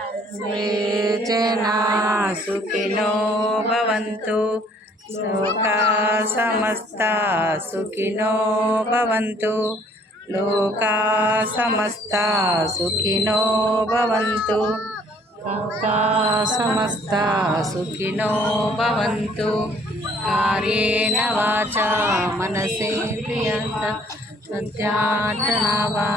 Survey జనా సుఖినో భవంతు లోకా సమస్త సుఖినో భవంతు లోకా సమస్త సుఖినో భవంతు లోకా సమస్త సుఖినో భవంతు కార్యేణ వాచా మనసేంద్రియంత సత్యాటనా వా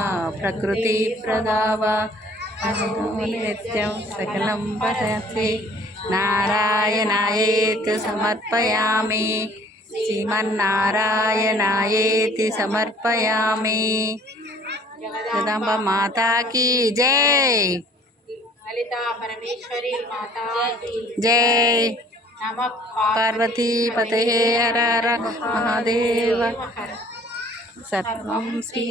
भूमिनित्यं सकलं पठति नारायणायेति समर्पयामि। श्रीमन्नारायणायेति समर्पयामि। जगदम्ब माता की जय। ललिता परमेश्वरी माता की जय। पार्वती पते हर हर महादेव। సర్వం శ్రీ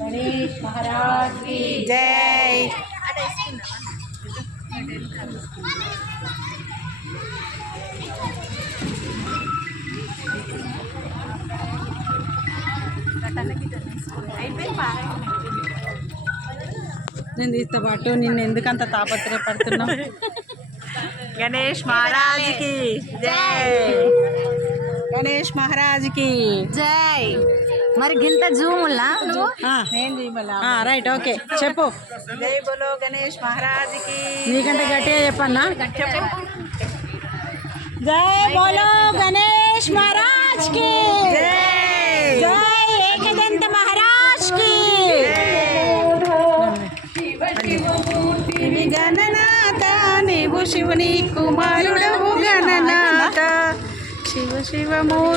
గణేష్ మహారాజ్ జై. నేను తీస్తా పాటు నిన్ను ఎందుకంత తాపత్రయపడుతున్నావు? గణేష్ మహారాజ్కి జై. గణేష్ మహారాజ్కి జై. మరి గింత జూమ్ ఉల్లా నువ్వు? నేను చేయమలా రైట్ ఓకే. చెప్పు. జై బోలో గణేష్ మహారాజ్కి నీకంటే గట్టిగా చెప్పన్నా? జై బోలో గణేష్ మహారాజ్కి. జై. ശിവനീ കുമാരുടെ മുഖനനാഥ. ശിവ ശിവമൂർ